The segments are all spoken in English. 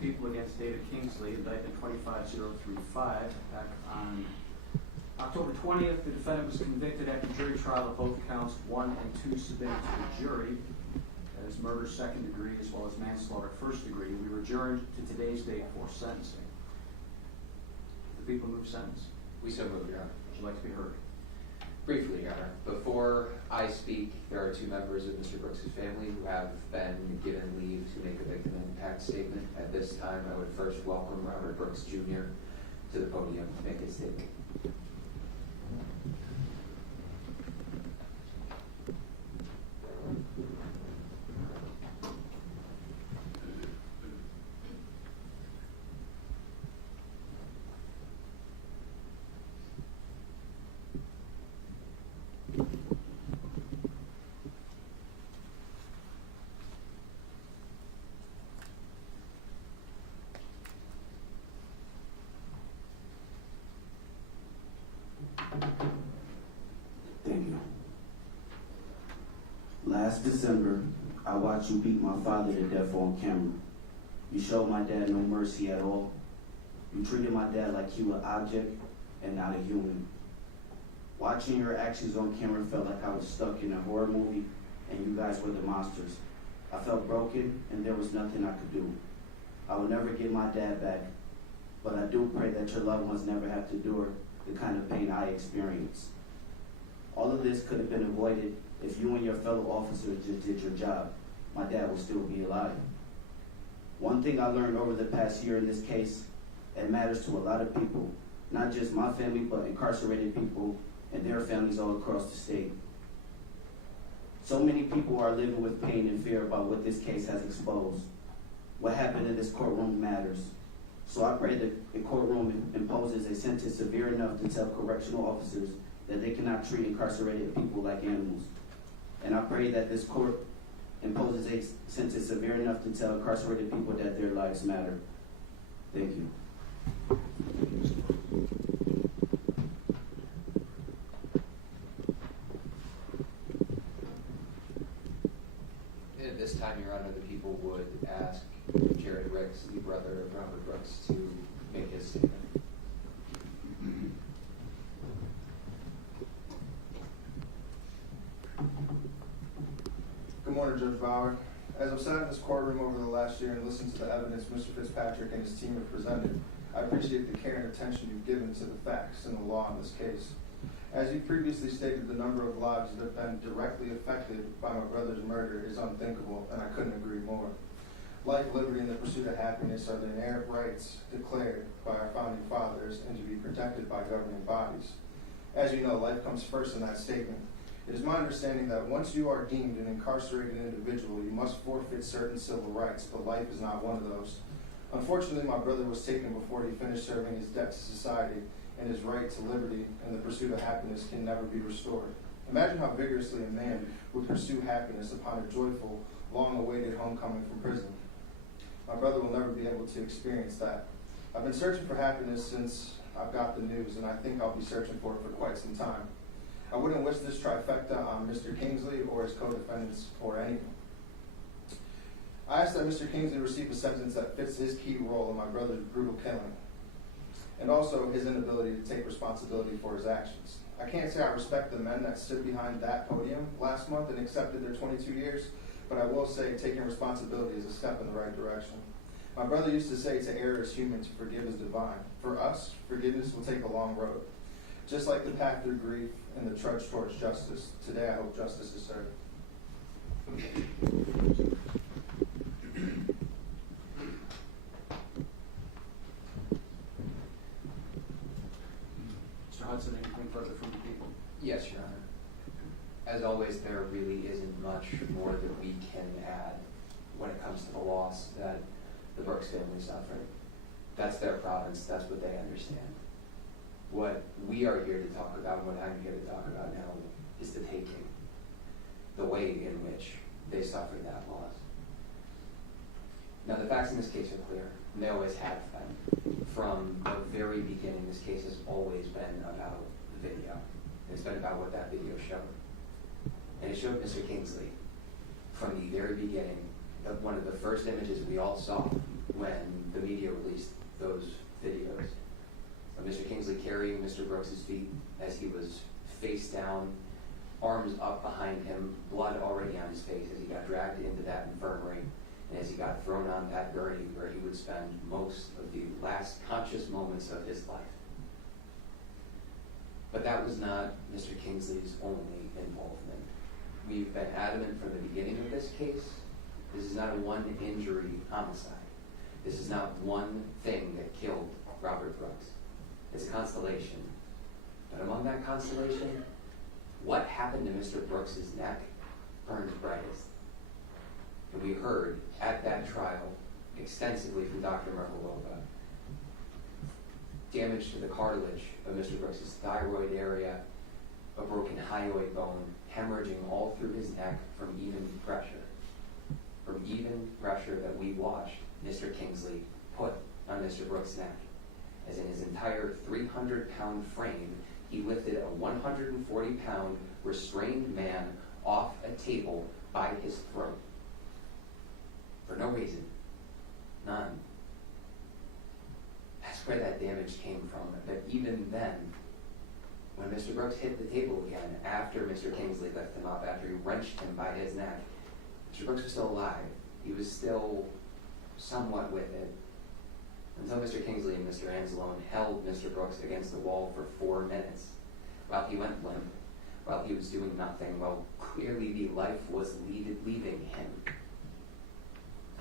People against David Kingsley, indictment 25035. Back on October 20th, the defendant was convicted after jury trial of both counts 1 and 2 submitted to the jury. That is murder second degree as well as manslaughter first degree. We were adjourned to today's date for sentencing. The people move sentence. We so move, Your Honor. Would you like to be heard? Briefly, Your Honor, before I speak, there are 2 members of Mr. Brooks' family who have been given leave to make a victim impact statement. At this time, I would first welcome Robert Brooks, Jr. to the podium to make his statement. Thank you. Last December, I watched you beat my father to death on camera. You showed my dad no mercy at all. You treated my dad like he was an object and not a human. Watching your actions on camera felt like I was stuck in a horror movie and you guys were the monsters. I felt broken and there was nothing I could do. I will never get my dad back, but I do pray that your loved ones never have to endure the kind of pain I experienced. All of this could have been avoided if you and your fellow officers just did your job. My dad will still be alive. One thing I learned over the past year in this case, it matters to a lot of people, not just my family, but incarcerated people and their families all across the state. So many people are living with pain and fear about what this case has exposed. What happened in this courtroom matters. So I pray that the courtroom imposes a sentence severe enough to tell correctional officers that they cannot treat incarcerated people like animals. And I pray that this court imposes a sentence severe enough to tell incarcerated people that their lives matter. Thank you. At this time, Your Honor, the people would ask Jared Ricks, the brother of Robert Brooks, to make his statement. Good morning, Judge Bauer. As I've sat in this courtroom over the last year and listened to the evidence Mr. Fitzpatrick and his team have presented, I appreciate the care and attention you've given to the facts and the law in this case. As you previously stated, the number of lives that have been directly affected by my brother's murder is unthinkable, and I couldn't agree more. Life, liberty, and the pursuit of happiness are the inherent rights declared by our founding fathers and to be protected by governing bodies. As you know, life comes first in that statement. It is my understanding that once you are deemed an incarcerated individual, you must forfeit certain civil rights, but life is not one of those. Unfortunately, my brother was taken before he finished serving his debt to society, and his right to liberty and the pursuit of happiness can never be restored. Imagine how vigorously a man would pursue happiness upon a joyful, long-awaited homecoming from prison. My brother will never be able to experience that. I've been searching for happiness since I've got the news, and I think I'll be searching for it for quite some time. I wouldn't wish this trifecta on Mr. Kingsley or his co-defendants or anyone. I ask that Mr. Kingsley receive a sentence that fits his key role in my brother's brutal killing, and also his inability to take responsibility for his actions. I can't say I respect the men that stood behind that podium last month and accepted their 22 years, but I will say taking responsibility is a step in the right direction. My brother used to say to err is human, to forgive is divine. For us, forgiveness will take a long road. Just like the path through grief and the trudge towards justice, today I hope justice is served. Mr. Hudson, anything further from the people? Yes, Your Honor. As always, there really isn't much more that we can add when it comes to the loss that the Brooks family suffered. That's their province. That's what they understand. What we are here to talk about, and what I'm here to talk about now, is the taking, the way in which they suffered that loss. Now, the facts in this case are clear, and they always have been. From the very beginning, this case has always been about the video. It's been about what that video showed. And it showed Mr. Kingsley from the very beginning, one of the first images we all saw when the media released those videos of Mr. Kingsley carrying Mr. Brooks's feet as he was face down, arms up behind him, blood already on his face as he got dragged into that infirmary and as he got thrown on that gurney where he would spend most of the last conscious moments of his life. But that was not Mr. Kingsley's only involvement. We've been adamant from the beginning of this case. This is not a one-injury homicide. This is not one thing that killed Robert Brooks. It's a constellation. But among that constellation, what happened to Mr. Brooks's neck burns brightest. And we heard at that trial extensively from Dr. Merkelova damage to the cartilage of Mr. Brooks's thyroid area, a broken hyoid bone, hemorrhaging all through his neck from even pressure. From even pressure that we watched Mr. Kingsley put on Mr. Brooks' neck. As in his entire 300-pound frame, he lifted a 140-pound restrained man off a table by his throat. For no reason. None. That's where that damage came from. But even then, when Mr. Brooks hit the table again, after Mr. Kingsley lifted him up, after he wrenched him by his neck, Mr. Brooks was still alive. He was still somewhat with it. Until Mr. Kingsley and Mr. Anzalone held Mr. Brooks against the wall for 4 minutes while he went limp, while he was doing nothing, while clearly the life was leaving him.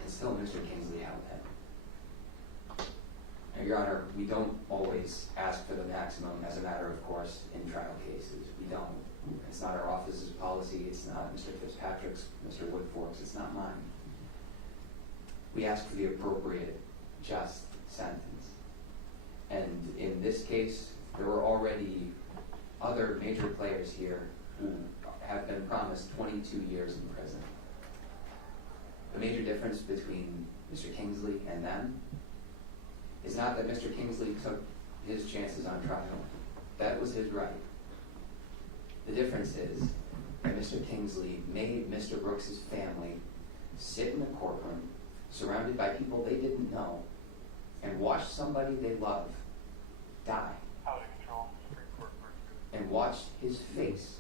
And still Mr. Kingsley held him. Now, Your Honor, we don't always ask for the maximum as a matter of course in trial cases. We don't. It's not our office's policy. It's not Mr. Fitzpatrick's, Mr. Woodfork's. It's not mine. We ask for the appropriate, just sentence. And in this case, there were already other major players here who have been promised 22 years in prison. The major difference between Mr. Kingsley and them is not that Mr. Kingsley took his chances on trial. That was his right. The difference is that Mr. Kingsley made Mr. Brooks's family sit in a courtroom surrounded by people they didn't know and watch somebody they love die. And watched his face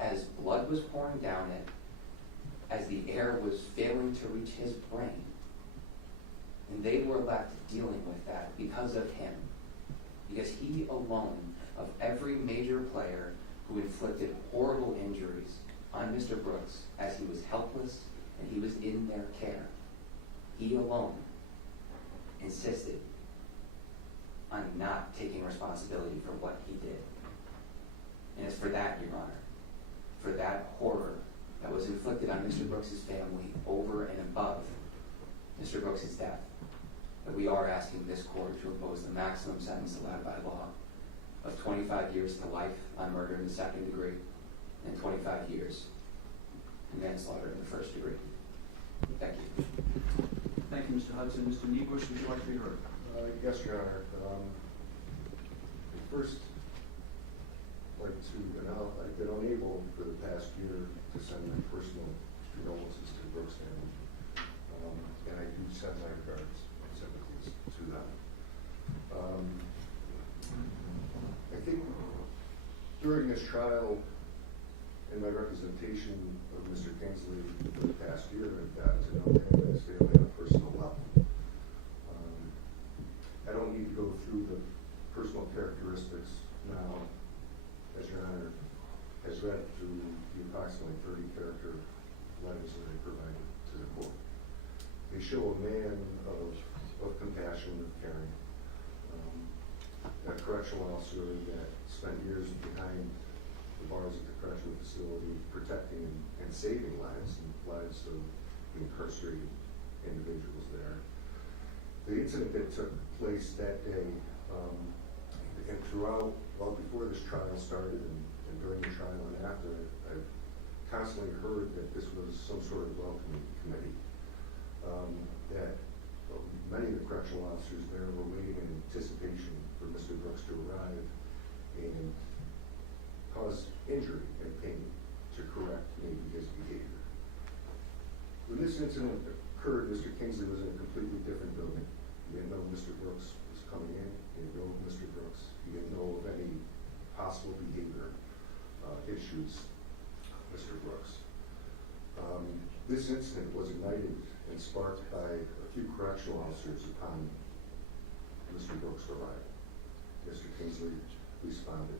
as blood was pouring down it, as the air was failing to reach his brain. And they were left dealing with that because of him. Because he alone, of every major player who inflicted horrible injuries on Mr. Brooks as he was helpless and he was in their care, he alone insisted on not taking responsibility for what he did. And it's for that, Your Honor, for that horror that was inflicted on Mr. Brooks's family over and above Mr. Brooks's death, that we are asking this court to impose the maximum sentence allowed by law of 25 years to life on murder in the second degree and 25 years in manslaughter in the first degree. Thank you. Thank you, Mr. Hudson. Mr. Niebusch, would you like to be heard? Yes, Your Honor. First, I'd like to, I've been unable for the past year to send my personal condolences to the Brooks family. And I do send my regards and sympathies to them. I think during this trial and my representation of Mr. Kingsley for the past year, I've gotten to know him and his family on a personal level. I don't need to go through the personal characteristics now, as Your Honor has read through the approximately 30 character letters that I provided to the court. They show a man of compassion, of caring, a correctional officer that spent years behind the bars at the correctional facility protecting and saving lives, and lives of incarcerated individuals there. The incident that took place that day And throughout, well, before this trial started and during the trial and after, I've constantly heard that this was some sort of welcoming committee. That many of the correctional officers there were waiting in anticipation for Mr. Brooks to arrive and cause injury and pain to correct maybe his behavior. When this incident occurred, Mr. Kingsley was in a completely different building. He didn't know Mr. Brooks was coming in. He didn't know Mr. Brooks. He didn't know of any possible behavior issues, Mr. Brooks. This incident was ignited and sparked by a few correctional officers upon Mr. Brooks' arrival. Mr. Kingsley responded.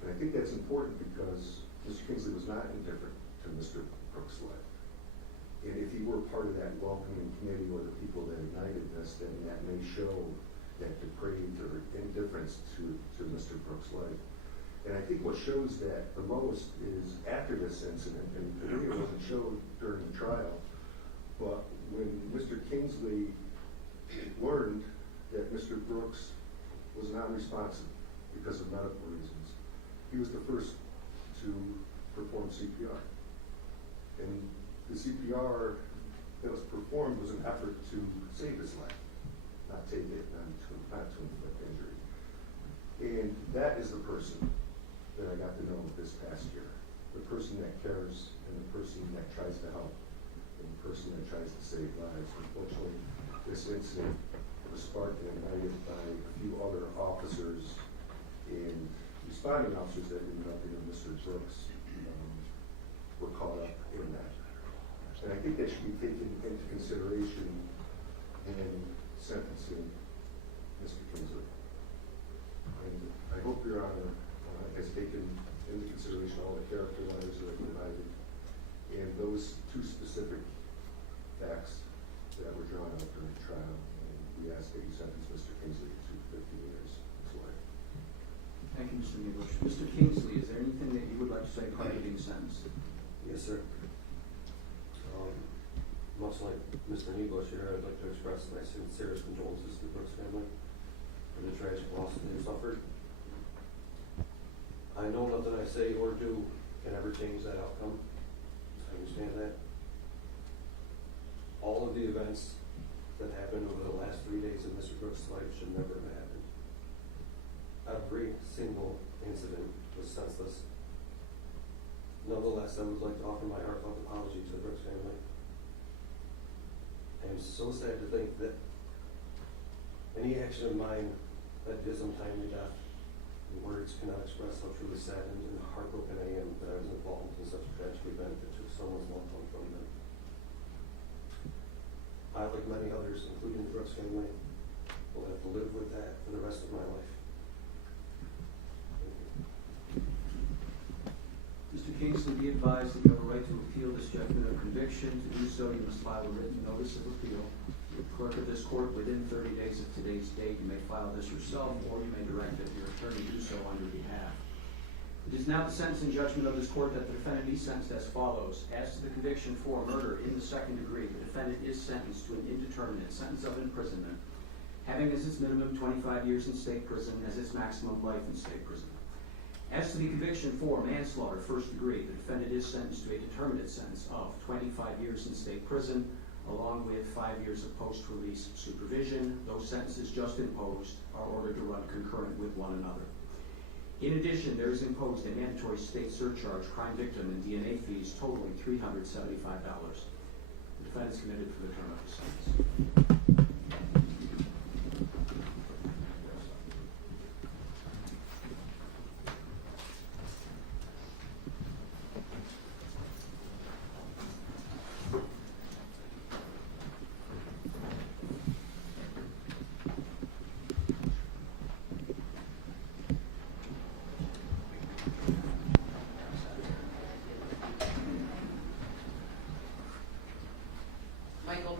And I think that's important because Mr. Kingsley was not indifferent to Mr. Brooks' life. And if he were part of that welcoming committee or the people that ignited this, then that may show that depraved or indifference to Mr. Brooks' life. And I think what shows that the most is after this incident, and the video wasn't showed during the trial, but when Mr. Kingsley learned that Mr. Brooks was not responsive because of medical reasons, he was the first to perform CPR. And the CPR that was performed was an effort to save his life, not take it, not to inflict injury. And that is the person that I got to know this past year. The person that cares and the person that tries to help and the person that tries to save lives. Unfortunately, this incident was sparked and ignited by a few other officers and responding officers that knew nothing of Mr. Brooks were caught up in that. And I think that should be taken into consideration in sentencing Mr. Kingsley. And I hope Your Honor has taken into consideration all the character letters that are provided and those two specific facts that were drawn out during the trial. And we ask that you sentence Mr. Kingsley to 15 years of his life. Thank you, Mr. Niebusch. Mr. Kingsley, is there anything that you would like to say prior to being sentenced? Yes, sir. Much like Mr. Niebusch here, I'd like to express my sincerest condolences to the Brooks family for the tragic loss that they suffered. I know nothing I say or do can ever change that outcome. I understand that. All of the events that happened over the last 3 days of Mr. Brooks' life should never have happened. Every single incident was senseless. Nonetheless, I would like to offer my heartfelt apology to the Brooks family. I am so sad to think that any action of mine that gives them timely death, words cannot express how truly saddened and heartbroken I am that I was involved in such a tragic event that took someone's loved one from them. I, like many others, including the Brooks family, will have to live with that for the rest of my life. Mr. Kingsley, be advised that you have a right to appeal this judgment of conviction. To do so, you must file a written notice of appeal. The clerk of this court, within 30 days of today's date, you may file this yourself, or you may direct that your attorney do so on your behalf. It is now the sentencing judgment of this court that the defendant be sentenced as follows. As to the conviction for murder in the second degree, the defendant is sentenced to an indeterminate sentence of imprisonment, having as its minimum 25 years in state prison, as its maximum life in state prison. As to the conviction for manslaughter, first degree, the defendant is sentenced to a determinate sentence of 25 years in state prison, along with 5 years of post-release supervision. Those sentences just imposed are ordered to run concurrent with one another. In addition, there is imposed a mandatory state surcharge, crime victim, and DNA fees totaling $375. The defendant is committed for the term of his sentence.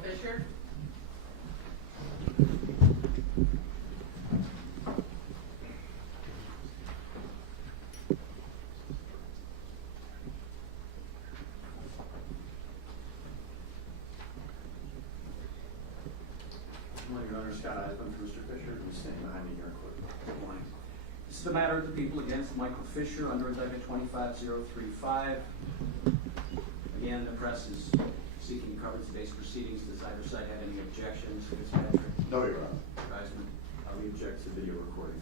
Fisher. Good morning, Your Honor. Scott Eisman for Mr. Fisher, who's standing behind me here in court. Good morning. This is the matter of the people against Michael Fisher under indictment 25035. Again, the press is seeking to cover today's proceedings. Does either side have any objections? Mr. Fitzpatrick? No, Your Honor. Mr. Eisman? We object to video recording.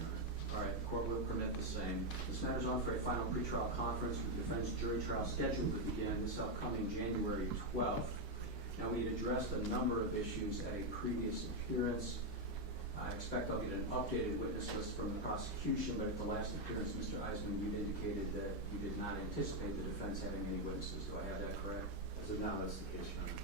All right, the court will permit the same. This matter is on for a final pretrial conference with the defense jury trial scheduled to begin this upcoming January 12th. Now, we had addressed a number of issues at a previous appearance. I expect I'll get an updated witness list from the prosecution, but at the last appearance, Mr. Eisman, you'd indicated that you did not anticipate the defense having any witnesses. Do I have that correct? As of now, that's the case, Your Honor.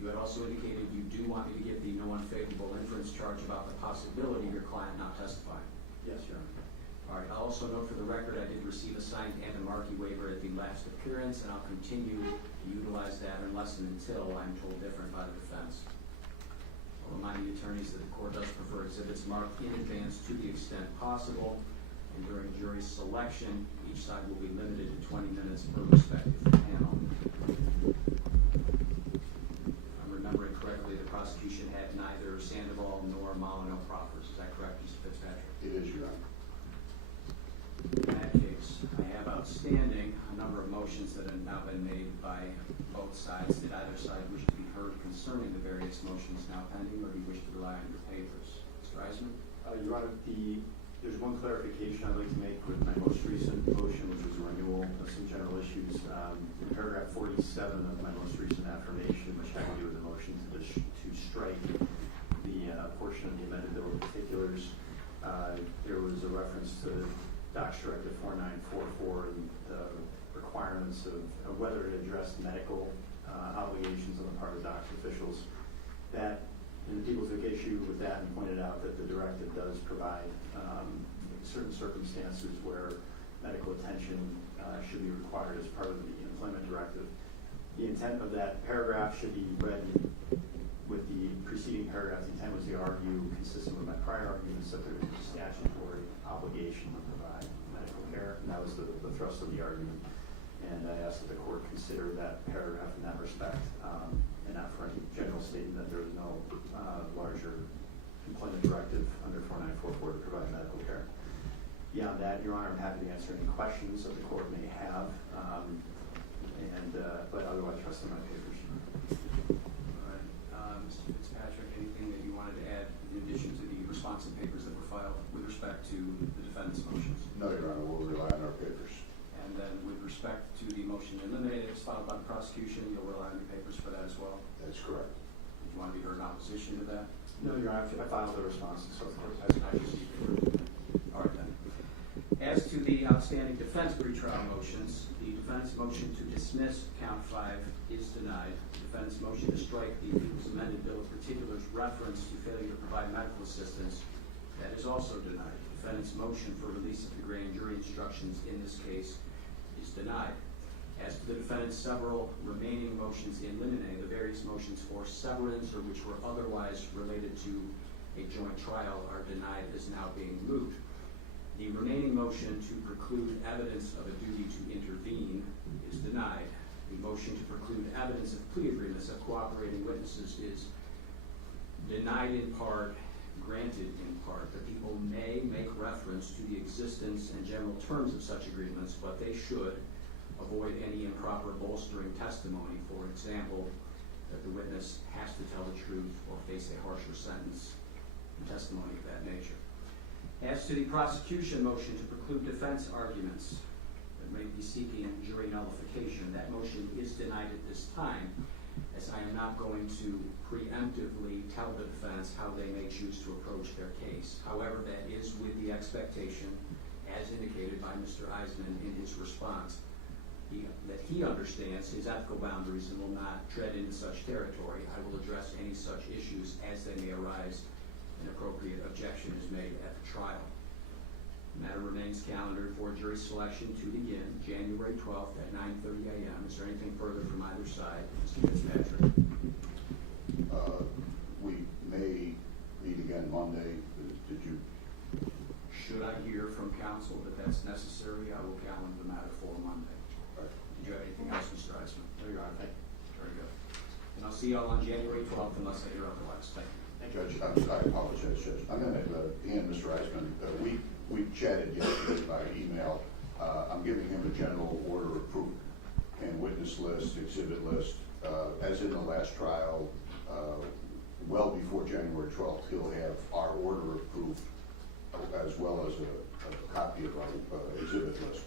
You had also indicated you do want me to give the no unfavorable inference charge about the possibility of your client not testifying. Yes, Your Honor. All right, I'll also note for the record, I did receive a signed Marcy waiver at the last appearance, and I'll continue to utilize that unless and until I'm told different by the defense. I'll remind the attorneys that the court does prefer exhibits marked in advance to the extent possible, and during jury selection, each side will be limited to 20 minutes per respective panel. If I'm remembering correctly, the prosecution had neither Sandoval nor Molyneux proffers. Is that correct, Mr. Fitzpatrick? It is, Your Honor. In that case, I have outstanding a number of motions that have now been made by both sides. Did either side wish to be heard concerning the various motions now pending, or do you wish to rely on your papers? Mr. Eisman? Your Honor, there's one clarification I'd like to make with my most recent motion, which was a renewal of some general issues. In paragraph 47 of my most recent affirmation, which had to do with the motion to strike the portion of the amended bill of particulars, there was a reference to Docs Directive 4944 and the requirements of whether it addressed medical obligations on the part of Docs officials. That, and the people took issue with that and pointed out that the directive does provide certain circumstances where medical attention should be required as part of the employment directive. The intent of that paragraph should be read with the preceding paragraph. The intent was to argue, consistent with my prior arguments, that there is a statutory obligation to provide medical care, and that was the thrust of the argument. And I asked that the court consider that paragraph in that respect, and not for any general statement that there is no larger employment directive under 4944 to provide medical care. Beyond that, Your Honor, I'm happy to answer any questions that the court may have, but otherwise trust in my papers. All right. Mr. Fitzpatrick, anything that you wanted to add in addition to the responsive papers that were filed with respect to the defendant's motions? No, Your Honor, we'll rely on our papers. And then with respect to the motion eliminated as filed by the prosecution, you'll rely on your papers for that as well? That's correct. Do you want to be heard in opposition to that? No, Your Honor, I filed the response and so forth. All right then. As to the outstanding defense pretrial motions, the defendant's motion to dismiss count 5 is denied. The defendant's motion to strike the People's Amended Bill of Particulars reference to failure to provide medical assistance, that is also denied. The defendant's motion for release of the grand jury instructions in this case is denied. As to the defendant's several remaining motions in limine, the various motions for severance or which were otherwise related to a joint trial are denied as now being moot. The remaining motion to preclude evidence of a duty to intervene is denied. The motion to preclude evidence of plea agreements of cooperating witnesses is denied in part, granted in part. The people may make reference to the existence and general terms of such agreements, but they should avoid any improper bolstering testimony. For example, that the witness has to tell the truth or face a harsher sentence in testimony of that nature. As to the prosecution motion to preclude defense arguments that may be seeking jury nullification, that motion is denied at this time, as I am not going to preemptively tell the defense how they may choose to approach their case. However, that is with the expectation, as indicated by Mr. Eisman in his response, that he understands his ethical boundaries and will not tread into such territory. I will address any such issues as they may arise. An appropriate objection is made at the trial. The matter remains calendared for jury selection to begin January 12th at 9:30 a.m. Is there anything further from either side? Mr. Fitzpatrick. We may meet again Monday. Did you? Should I hear from counsel that that's necessary, I will calendar the matter for Monday. Right. Did you have anything else, Mr. Eisman? No, Your Honor, thank you. Very good. And I'll see you all on January 12th unless I hear otherwise. Thank you. Judge, I apologize, Judge. I'm going to end, Mr. Eisman. we chatted yesterday by email. I'm giving him a general order of proof and witness list, exhibit list. As in the last trial, well before January 12th, he'll have our order of proof as well as a copy of our exhibit list.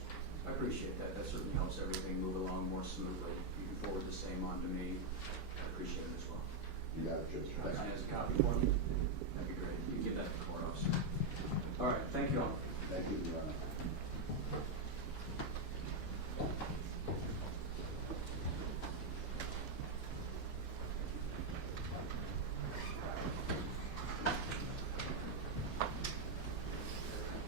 I appreciate that. That certainly helps everything move along more smoothly. You can forward the same on to me. I appreciate it as well. You got it, Judge. Has a copy for me?